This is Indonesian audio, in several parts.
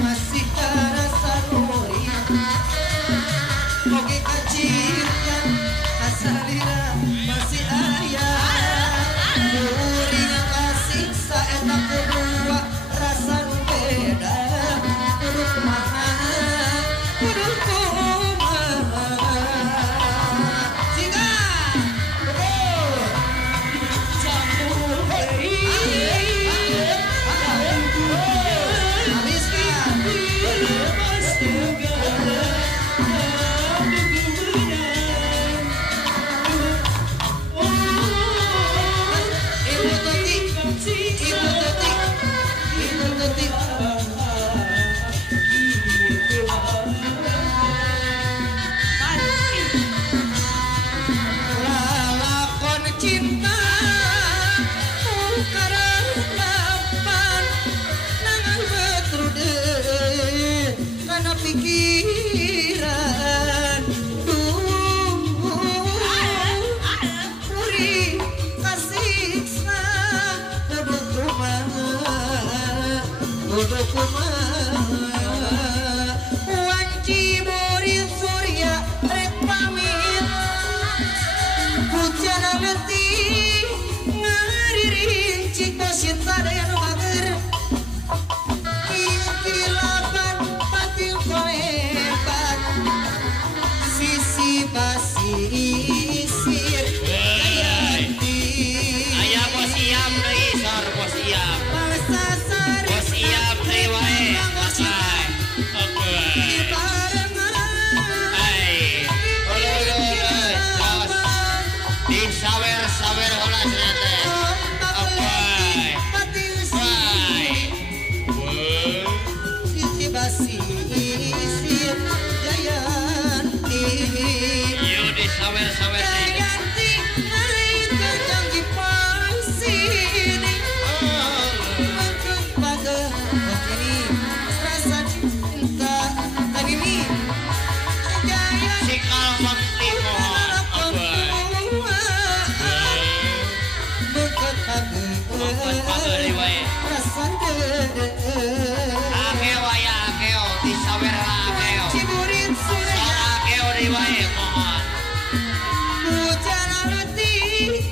masih terasa nuri oke kacikan asalira masih ayah nuri kasih saeta kedua rasa beda kudu kumaha kudu kumaha jika campur lalakon cinta karanapan nangan betrude karena pikiran nuri kasiksa duduk kumaha wanci bori surya rek pamit hujan letih ngariring cik cinta daya nu mager kilaban pating kolebat sisi basisir kayanti Aya bos siap deui sor bos siap. pasasar Bos siap deui wae. Asai. Oke. Hai. Tos. Disawer-sawer heula cenah teh. Oke. Hai. Weuh. sisi basisir kayanti Ieu disawer-sawer deui. kayanti hari terjangki pasini maksud pada ini rasa cinta tadi ini jaya Sikal mangti mohon. Oke. bukan pada Pokok pageuy wae. rasa dede Akeo aya akeo disawer heula akeo. ciburin Sor sudah akeo deui wae mohon. hujan letih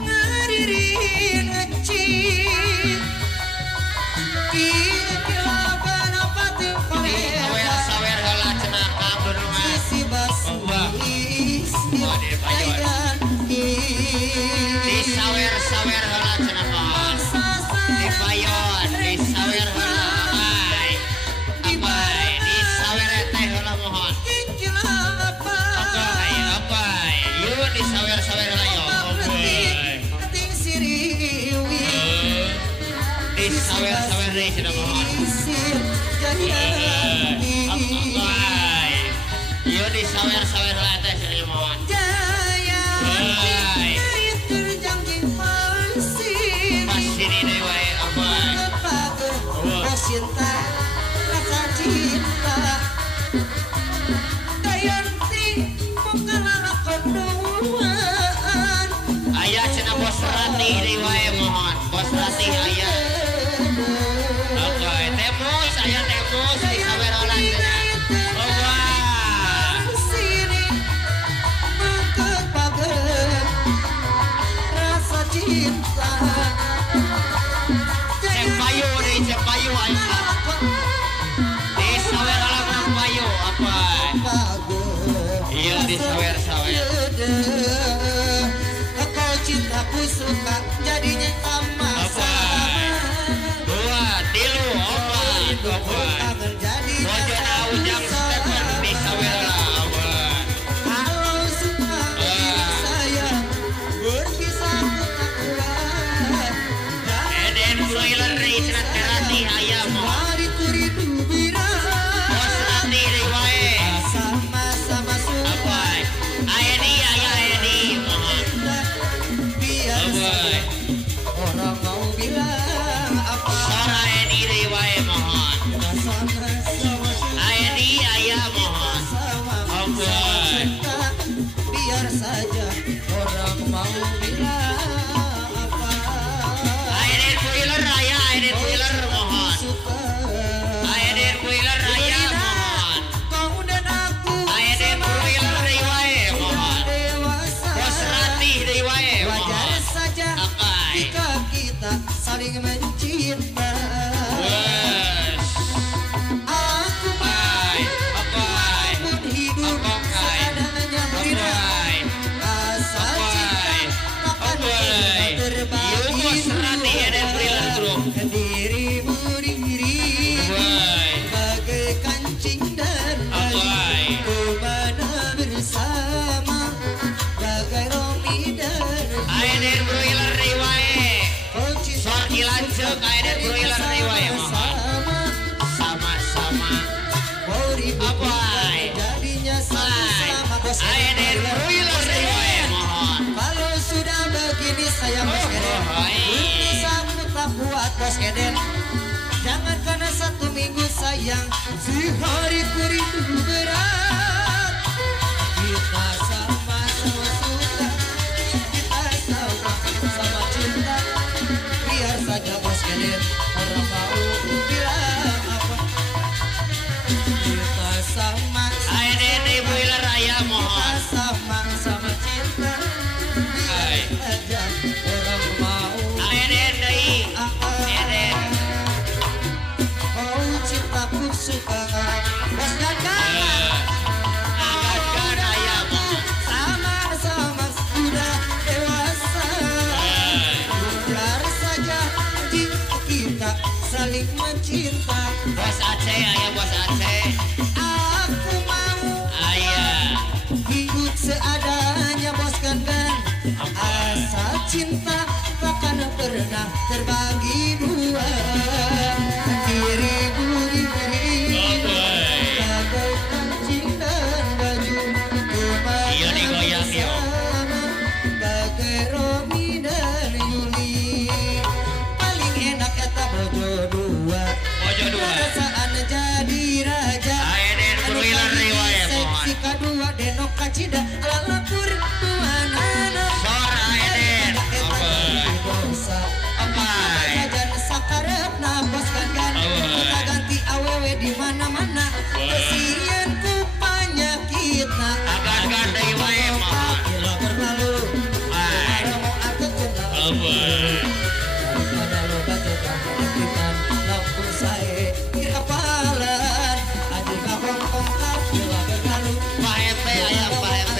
ngaririn ngecik kilaban pating kolebat Sawer-sawer heula cenah Kang Dudungan. sisi basis kayanti Disawer-sawer heula cenah mohon. Dipayon disawer heula abai. Abai disawer teh heula mohon. Abai abai. Ieu disawer-sawer heula yo. Abai. Disawer-sawer deui cenah mohon. Abai. Ieu disawer-sawer heula teh cenah mohon. Pasini deui wae abai. Cinta rasa cinta Dayanti bukan anak keduaan Aya cenah bos Ratih deui wae mohon. Bos Ratih aya. Oke, temos aya temos disawer heula cenah. Oba. sini mengket pager rasa cinta Cek payu deui cek payu aya. Disawer heula Bang payu apa? Iya disawer-sawer. Kau cintaku suka jadinya Apa? Dua, tilu, opat, opat. Bojona ujang Stephen disawer heula apa? kalau suka saya berpisah tak kuat Eden broiler deui cenah teh Ratih aya mohon. dari turidu biraha Bos Ratih deui wae. sama-sama suka Apa? Edi aya Edi mohon. biar Apa? orang mau bilang apa Sora Edi deui wae mohon. sama-sama Edi aya mohon. Apa? suka biar saja orang mau bilang apa Eden broiler aya kita saling mencinta. Wes. Aku mau hidup seadanya Rina. Asa cinta takkan pernah terbagi dua. Dirimu diri bagai kancing dan baju kemana bersama bagai Romi dan Aiden broiler di wae. kau cinta Sor ilancuk Aiden broiler di wae mohon. Sama-sama. kau ribut Abai. jadinya sama bos Aiden broiler di wae mohon. kalau sudah begini saya bos Eden bisa aku tak kuat bos Eden. Jangan karena 1 minggu sayang si hariku rindu berat. Kita sama-sama suka, kita sama-sama cinta. Biar saja bos Eden orang mau bilang apa. Kita sama Aiden di broiler raya kita mohon. sama-sama cinta. Hai. Biar saja orang mau Aiden deui. Aiden. kau cintaku suka bos Gagan. Agak raya mohon. Sama-sama sudah dewasa. Biar saja jika kita saling mencinta. Bos Aceh aya bos Aceh. Aku mau Aya. hidup seadanya bos Gagan. Asa cinta takkan pernah terbagi dua. Dirimu diri bagai kancing dan baju Iya digoyang, yo. sama bagai Romi dan Yuli. Paling enak eta bojo dua. Bojo dua. Perasaan jadi raja. Aiden broiler di wae mohon. Seksi kadua denok kacida ala lapur tuanana. Sor Aiden. Abai. Jajan sakarepna bos Gagan. Kita ganti awewe di mana-mana. Kesian ku penyakitna. Agak deui wae mohon. Gila berlalu. Hai. Ada mau aku cendak. Abai. Pada loba cendak kepitan lampu sae di kapalan. Adik ka hongkong kap gila berlalu. Pak RT aya Pak RT.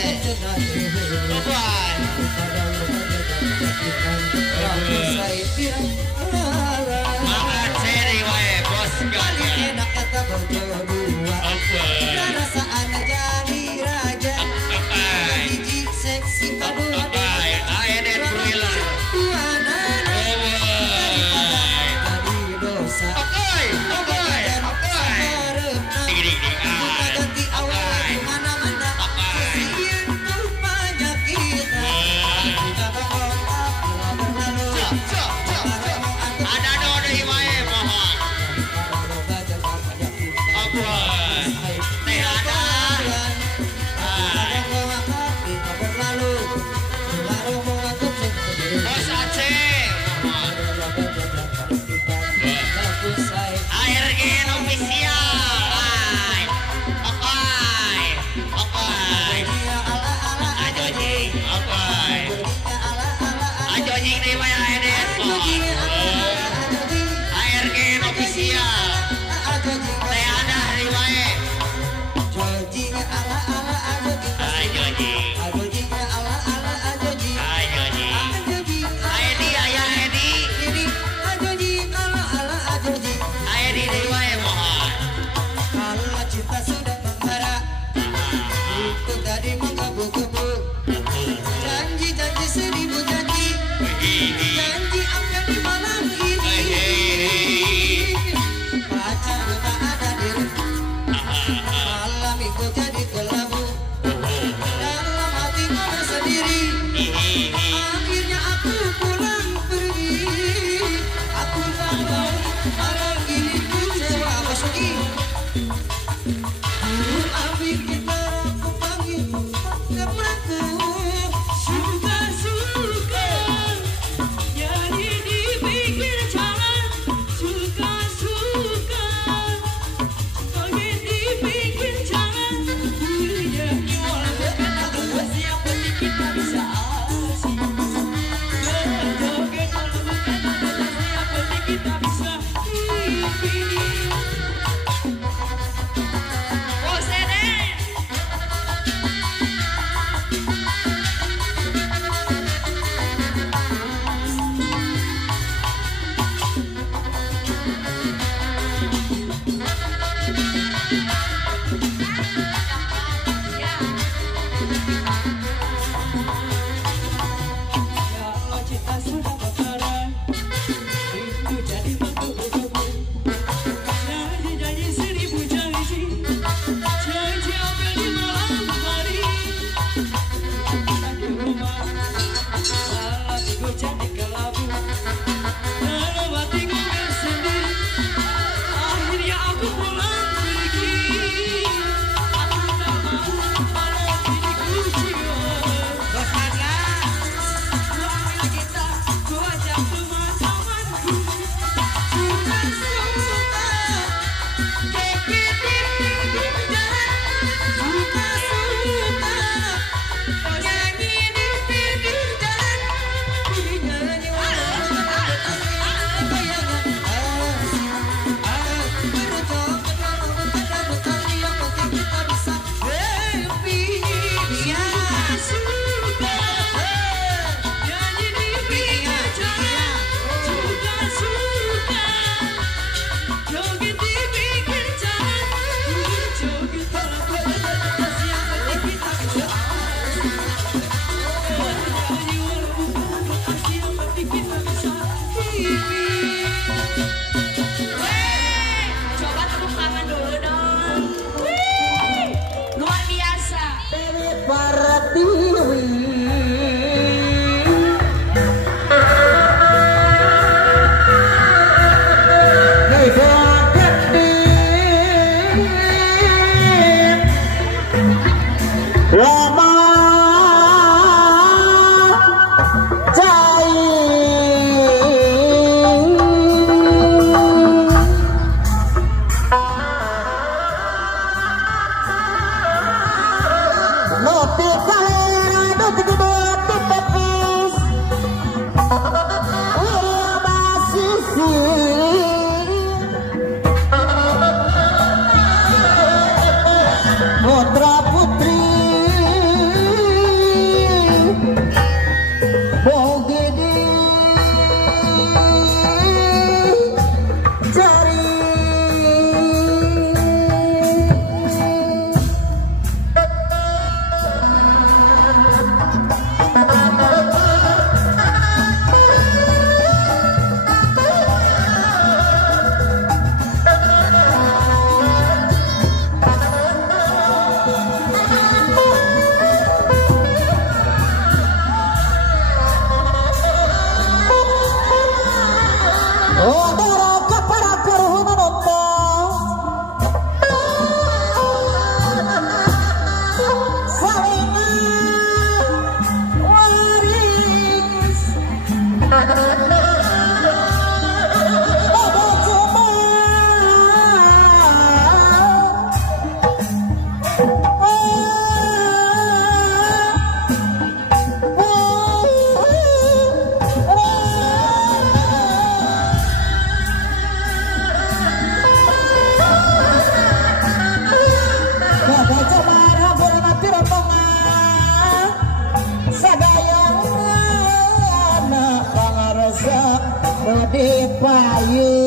Gede payu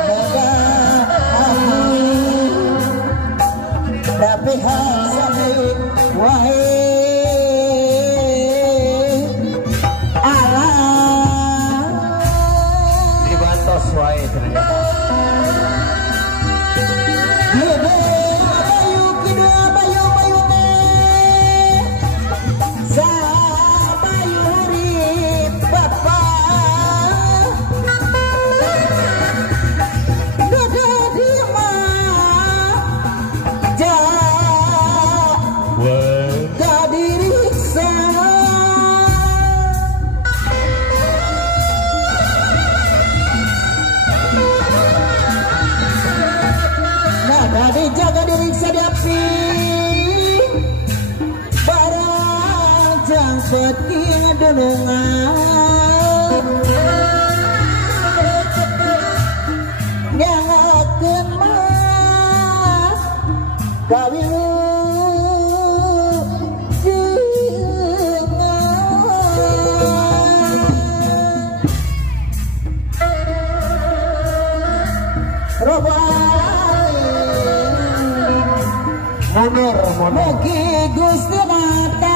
Daga aku Tapi hasami Wahai Allah Dibantos wae ternyata. Gede payu Gede payu payu teh Sabayu hari Bapa Gede di mah Jaga diri saya Nada dijaga diri sadapi barang jangkut ngedunungan nyangakeun mah kawilu Mundur, Mugi Gusti Mata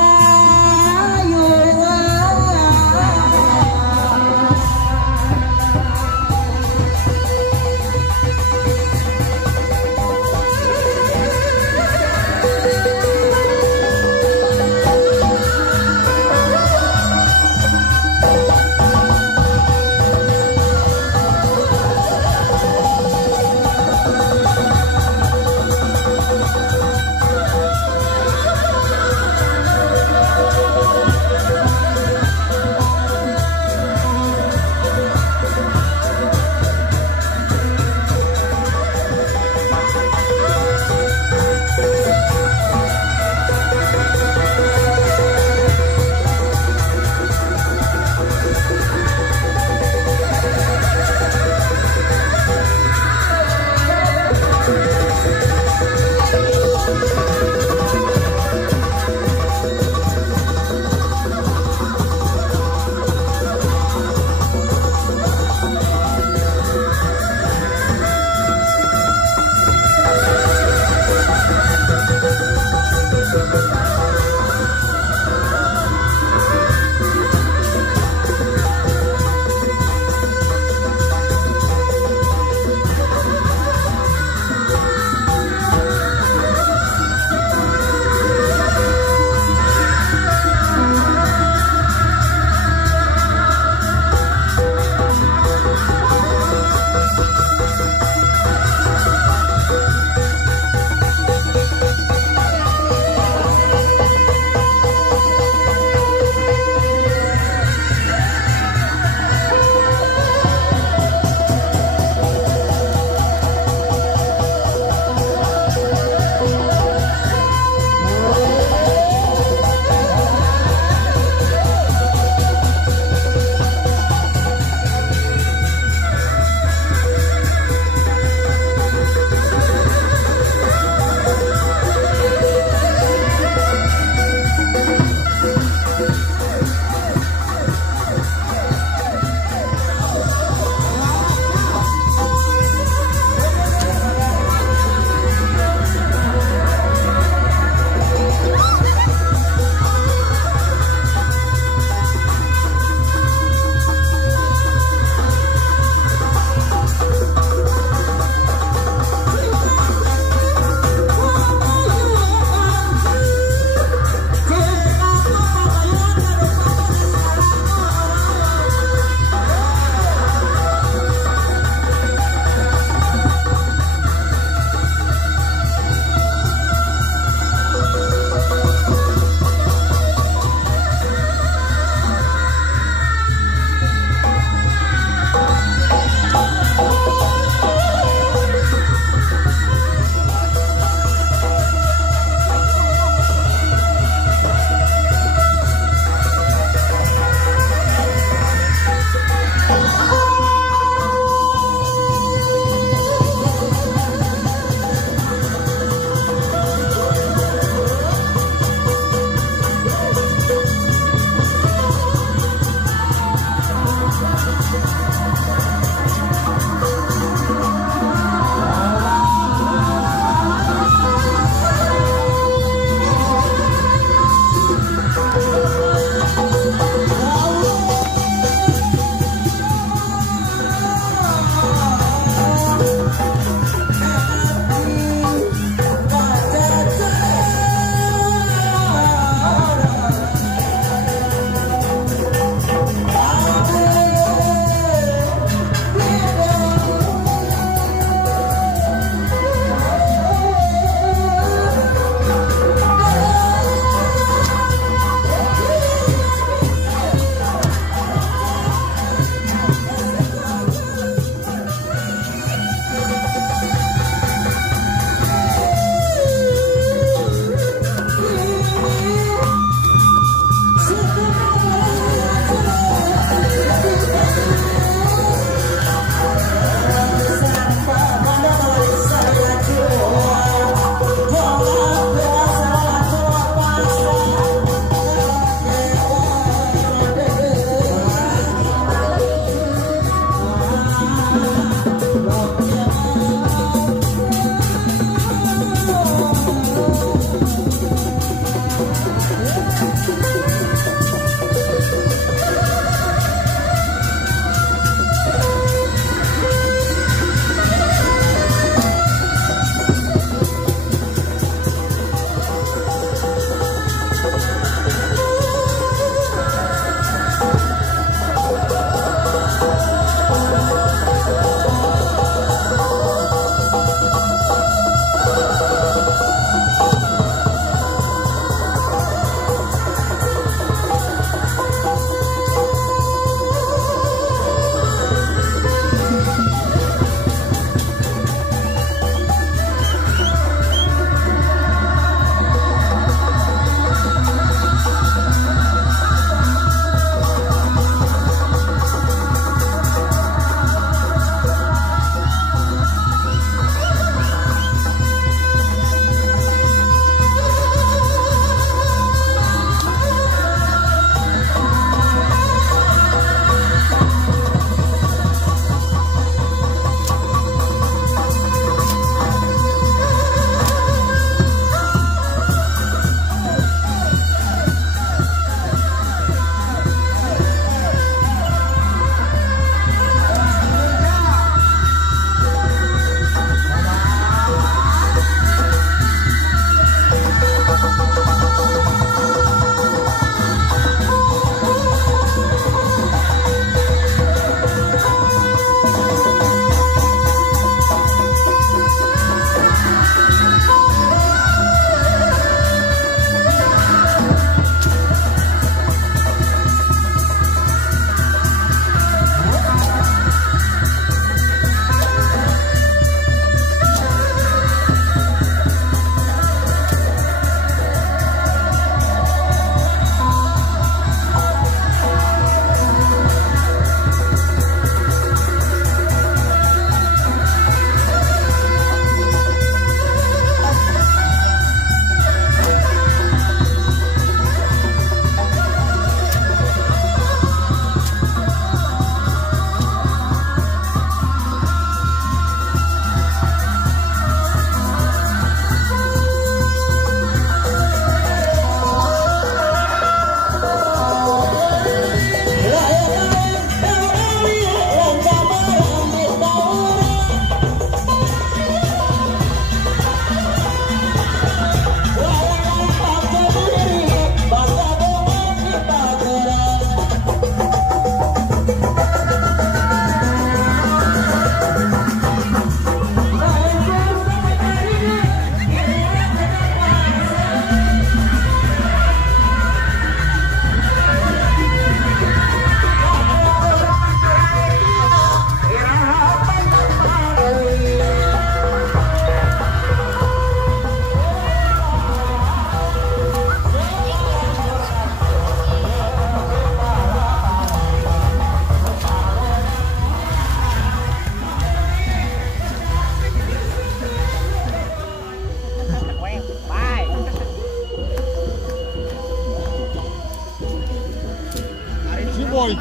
boy.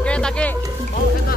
Oke, Taki. Mau eta.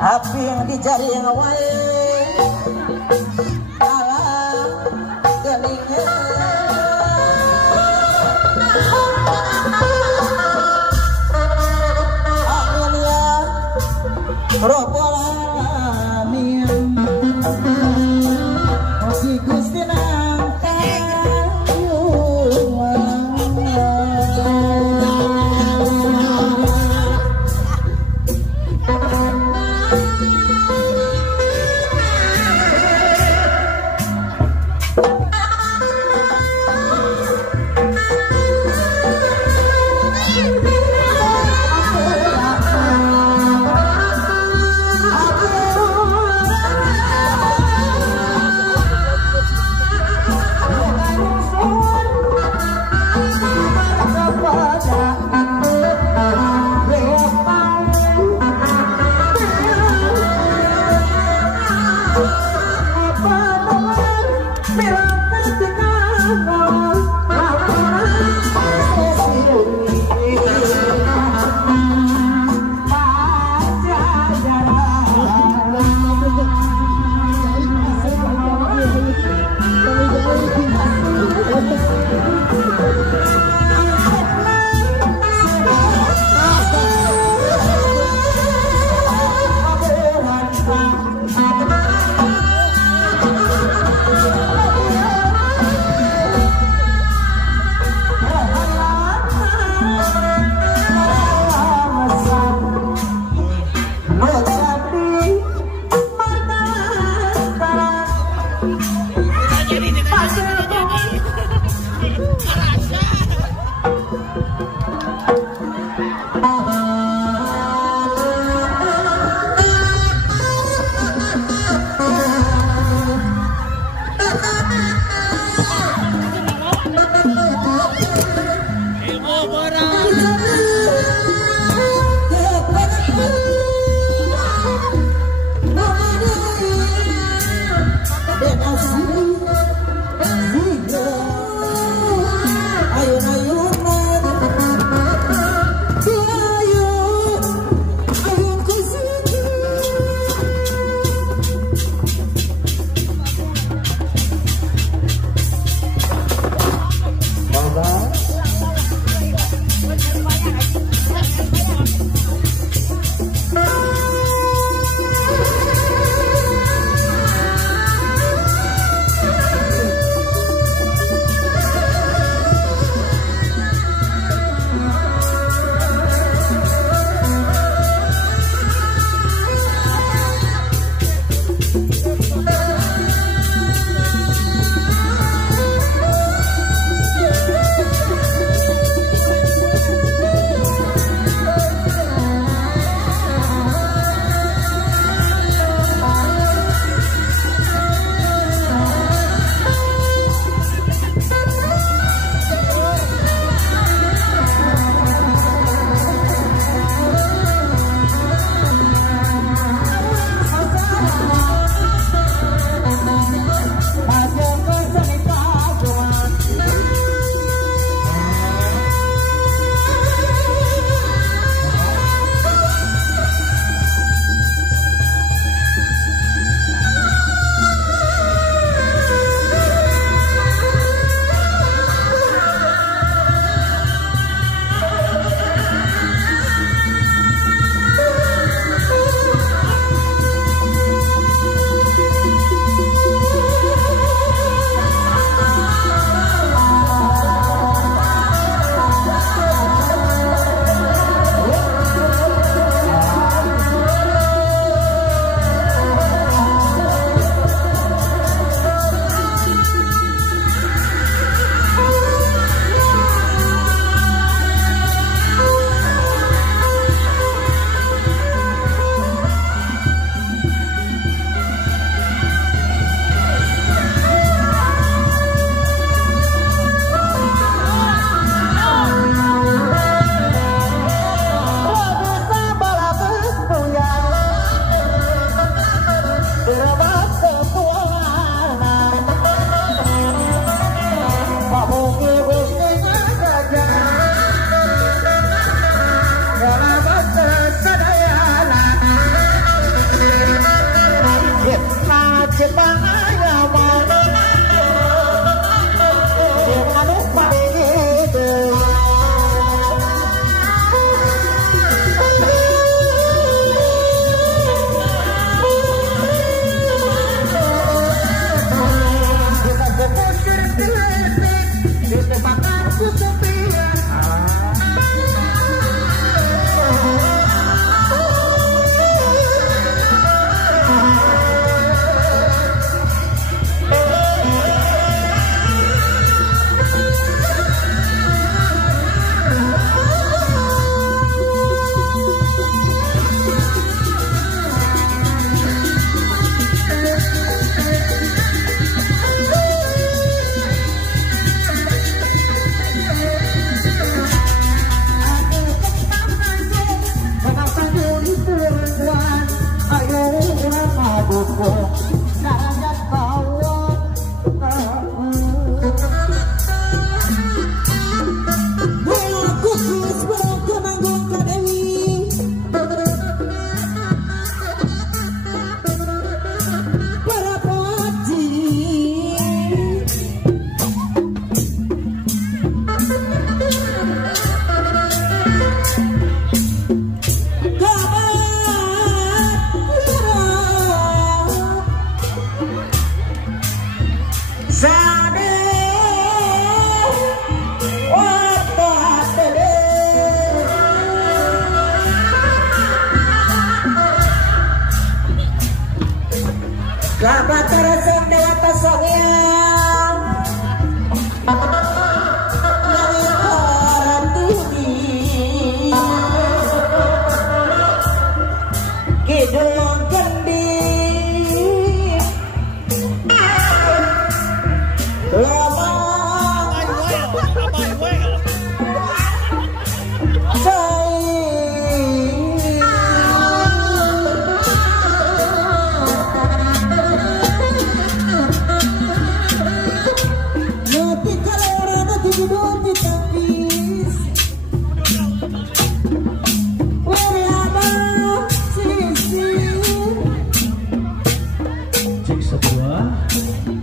api yang dijaring wae alam geningnya amin ya Rabbal alamin Mugi Gusti nang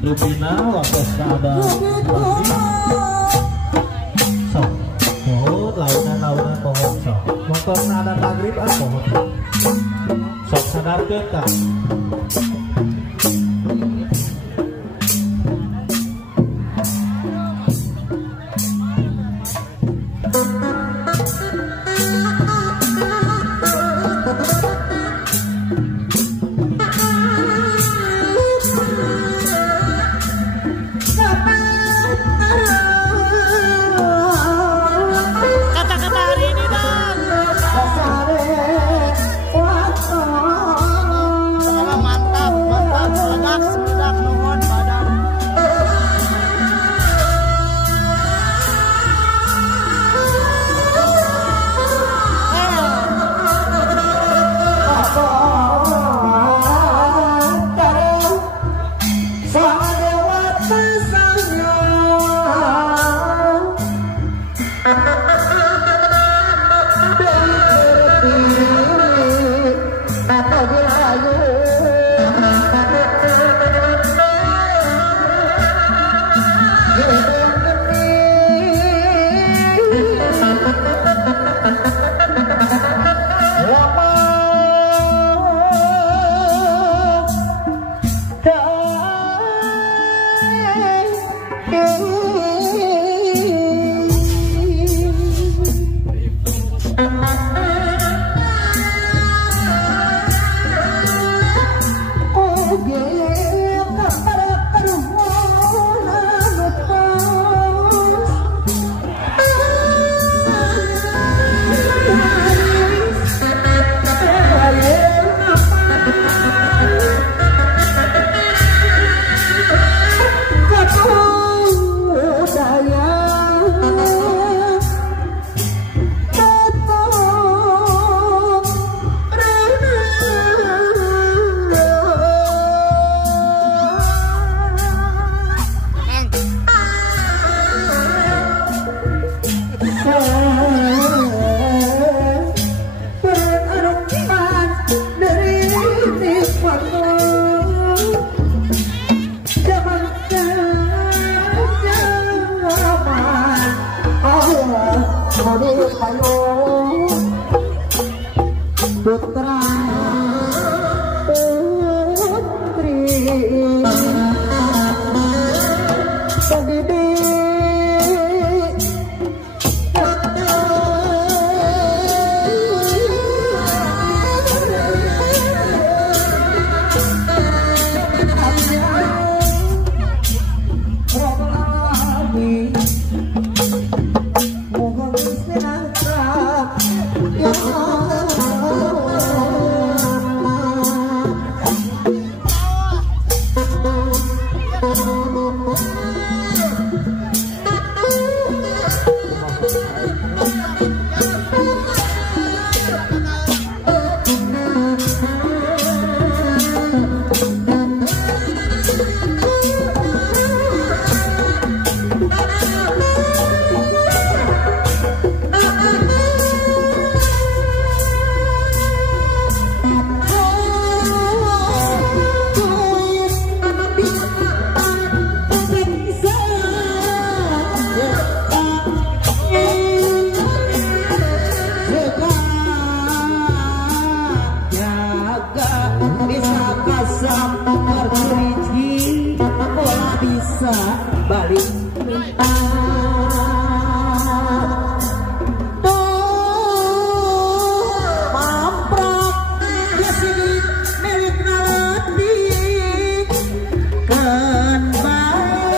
Lupina waktu ada sok pohon launan pohon sok waktu ada maghrib pohon sok sadarkeun kang payung putra putri pendidik balik mamprak di sini milik nanti kan baik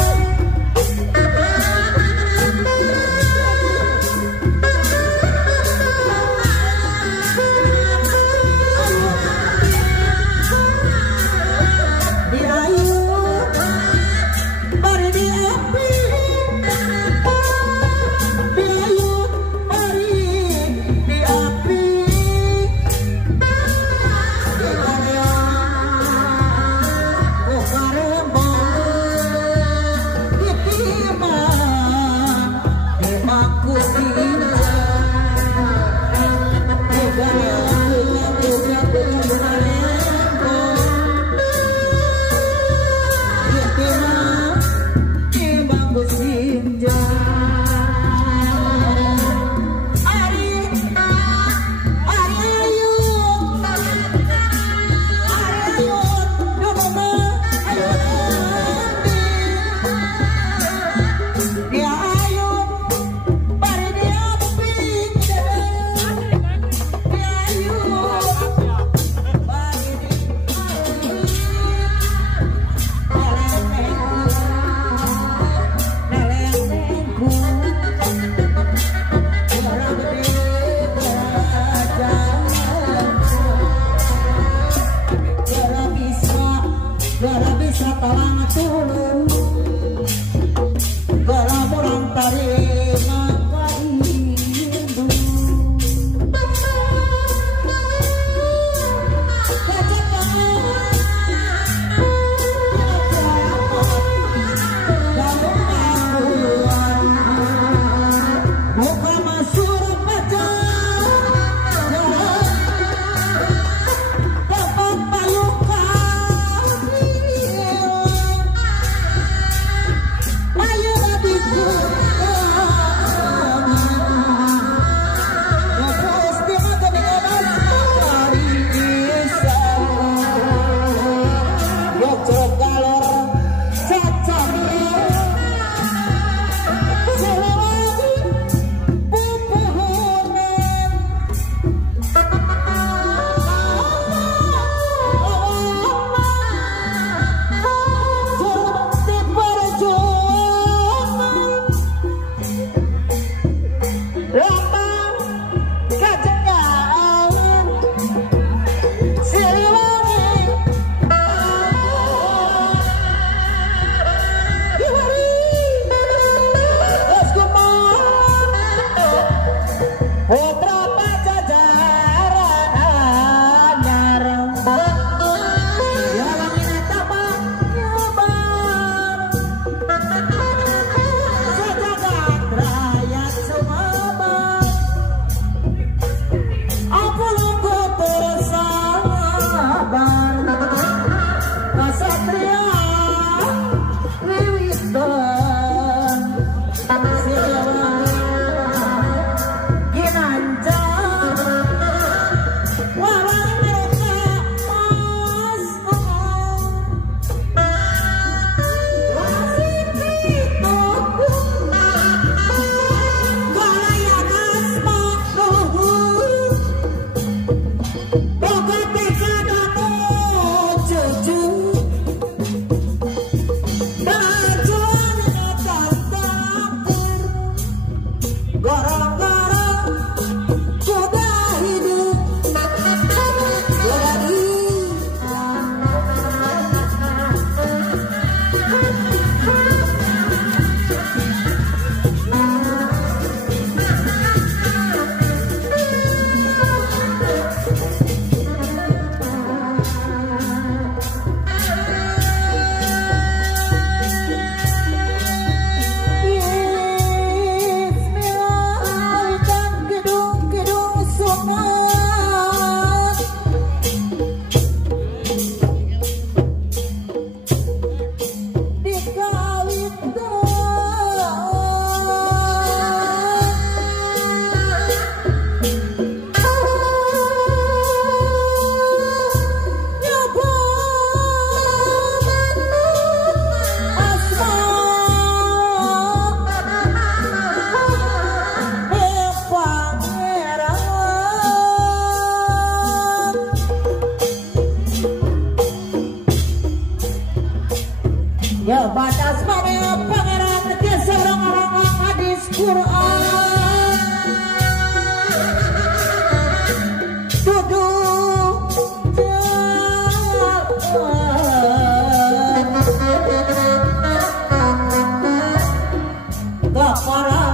Ya batas mana pangeran dia seorang orang hadis Quran duduk gak parah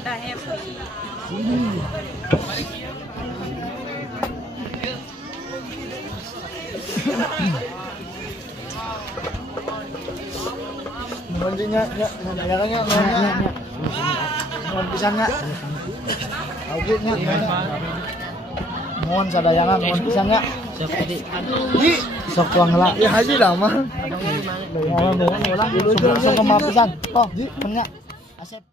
Udah happy. Nantinya, dagangannya, mohon pisangnya, auditnya, mohon sadayangan, mohon pisangnya. Di sok tuang lah. Ya haji lama. Mohon ulang, langsung ke pisan. Oh, di punya Asep.